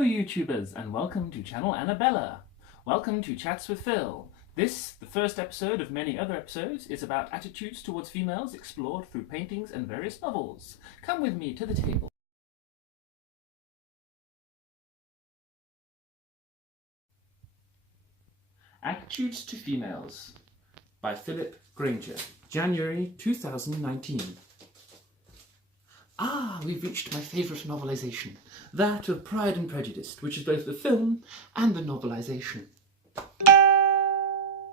Hello YouTubers and welcome to Channel Annabella. Welcome to Chats with Phil. This, the first episode of many other episodes, is about attitudes towards females explored through paintings and various novels. Come with me to the table. Attitudes to Females by Philip Granger, January 2019. We've reached my favourite novelisation, that of Pride and Prejudice, which is both the film and the novelisation.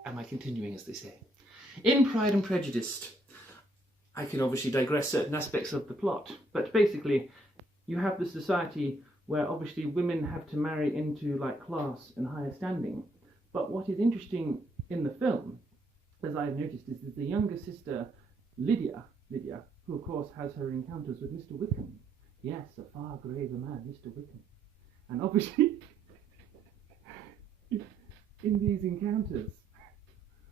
Am I continuing, as they say? In Pride and Prejudice, I can obviously digress certain aspects of the plot, but basically you have the society where obviously women have to marry into like class and higher standing. But what is interesting in the film, as I've noticed, is that the younger sister, Lydia, who of course has her encounters with Mr. Wickham. Yes, a far graver man, Mr. Wickham. And obviously, in these encounters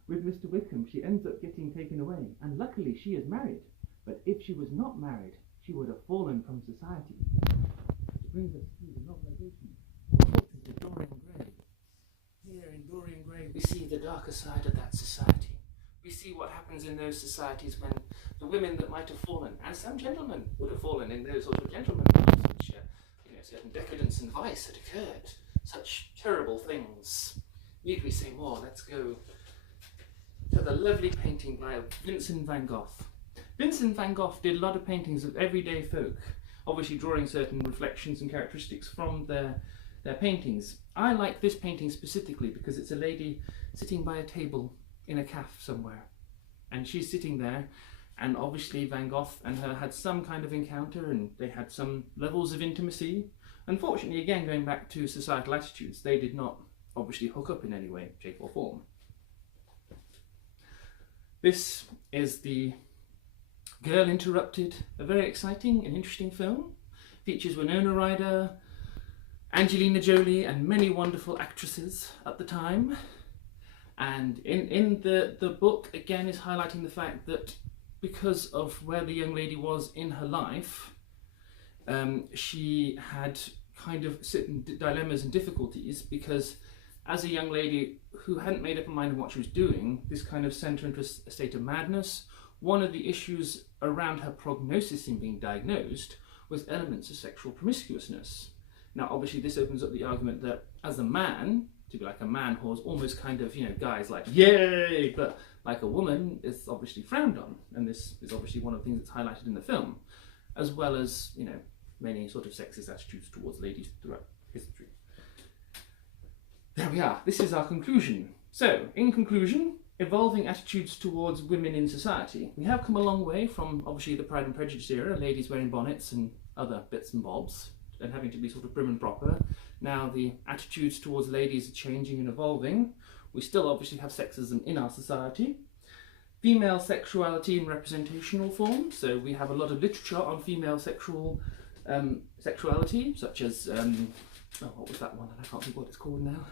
with Mr. Wickham, she ends up getting taken away. And luckily she is married. But if she was not married, she would have fallen from society. Which brings us to the novelisation. Of Dorian Gray. Here in Dorian Gray, we see the darker side of that society. We see what happens in those societies when the women that might have fallen, and some gentlemen would have fallen in those sort of gentlemen lives, which, certain decadence and vice had occurred. Such terrible things. Need we say more? Let's go to the lovely painting by Vincent van Gogh. Vincent van Gogh did a lot of paintings of everyday folk, obviously drawing certain reflections and characteristics from their paintings. I like this painting specifically because it's a lady sitting by a table in a cafe somewhere, and she's sitting there, and obviously Van Gogh and her had some kind of encounter and they had some levels of intimacy. Unfortunately, again, going back to societal attitudes, they did not obviously hook up in any way, shape or form. This is The Girl Interrupted, a very exciting and interesting film. Features Winona Ryder, Angelina Jolie and many wonderful actresses at the time. And in the book, again, is highlighting the fact that because of where the young lady was in her life, she had kind of certain dilemmas and difficulties, because as a young lady who hadn't made up her mind on what she was doing, this kind of sent her into a state of madness. One of the issues around her prognosis in being diagnosed was elements of sexual promiscuousness. Now, obviously, this opens up the argument that as a man, to be like a man whore's almost kind of, guys like, yay, but like a woman is obviously frowned on. And this is obviously one of the things that's highlighted in the film, as well as, many sort of sexist attitudes towards ladies throughout history. There we are. This is our conclusion. So, in conclusion, evolving attitudes towards women in society. We have come a long way from, obviously, the Pride and Prejudice era, ladies wearing bonnets and other bits and bobs, and having to be sort of prim and proper. Now the attitudes towards ladies are changing and evolving. We still obviously have sexism in our society. Female sexuality in representational form. So we have a lot of literature on female sexuality, such as, what was that one? I can't think what it's called now.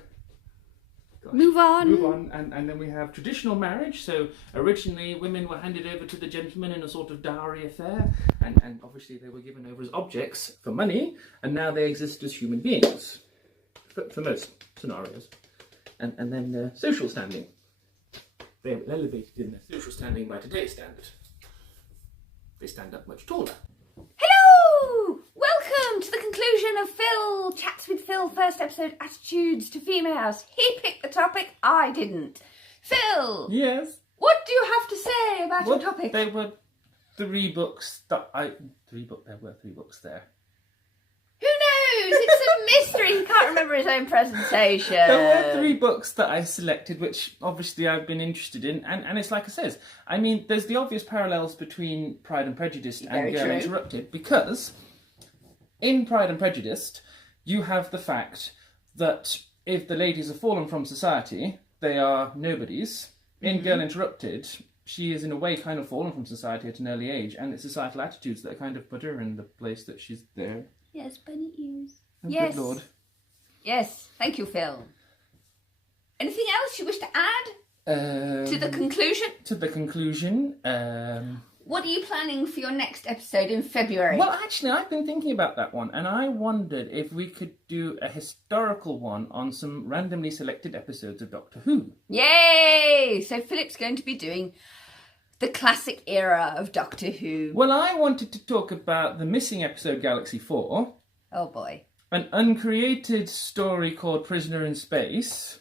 Gosh. Move on. And then we have traditional marriage. So originally women were handed over to the gentleman in a sort of dowry affair, and obviously they were given over as objects for money, and now they exist as human beings for most scenarios. And then social standing. They were elevated in their social standing by today's standard. They stand up much taller. Hello! Welcome to the conclusion of Phil Chats with Phil, first episode, Attitudes to Females. He picked the topic, I didn't. Phil! Yes? What do you have to say about your topic? There were three books that there were three books there. Who knows? It's a mystery. He can't remember his own presentation. There were three books that I selected, which obviously I've been interested in, and it's like I says, I mean, there's the obvious parallels between Pride and Prejudice and Girl Interrupted, because in Pride and Prejudice, you have the fact that if the ladies have fallen from society, they are nobodies. In Girl Interrupted, she is in a way kind of fallen from society at an early age, and it's societal attitudes that kind of put her in the place that she's there. Yes, bunny ears. Oh, yes. Good Lord. Yes, thank you, Phil. Anything else you wish to add to the conclusion? To the conclusion, What are you planning for your next episode in February? Well, actually, I've been thinking about that one, and I wondered if we could do a historical one on some randomly selected episodes of Doctor Who. Yay! So Philip's going to be doing the classic era of Doctor Who. Well, I wanted to talk about the missing episode Galaxy 4, Oh boy. an uncreated story called Prisoner in Space,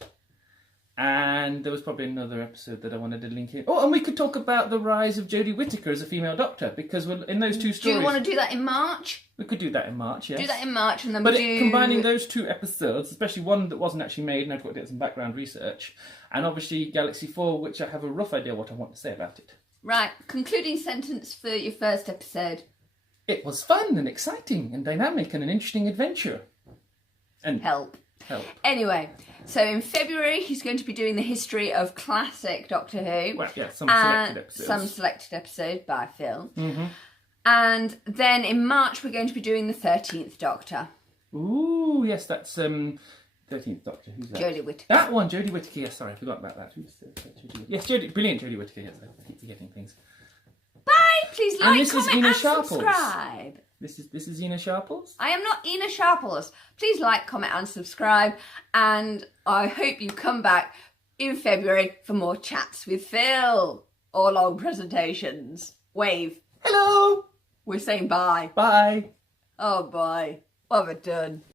and there was probably another episode that I wanted to link in. Oh, and we could talk about the rise of Jodie Whittaker as a female Doctor, because in those two Do stories... you want to do that in March? We could do that in March, yes. Do that in March and then But we'll do... combining those two episodes, especially one that wasn't actually made, and I've got to do some background research, and obviously Galaxy 4, which I have a rough idea what I want to say about it. Right, concluding sentence for your first episode. It was fun and exciting and dynamic and an interesting adventure. And Help. help. Anyway, so in February he's going to be doing the history of classic Doctor Who. Well, yeah, some selected episodes. Some selected episode by Phil. Mm-hmm. And then in March we're going to be doing the 13th Doctor. Ooh, yes, that's 13th Doctor. Who's that? Jodie Whittaker. That one, Jodie Whittaker. Yes, sorry, I forgot about that. Who's Jodie Whittaker? Yes, brilliant Jodie Whittaker. Yes, I keep forgetting things. Bye! Please And like, this is comment Ina and Sharples. subscribe. This is Ina Sharples. I am not Ina Sharples. Please like, comment and subscribe. And I hope you come back in February for more chats with Phil. Or long presentations. Wave. Hello. We're saying bye. Bye. Oh, bye. What have I done?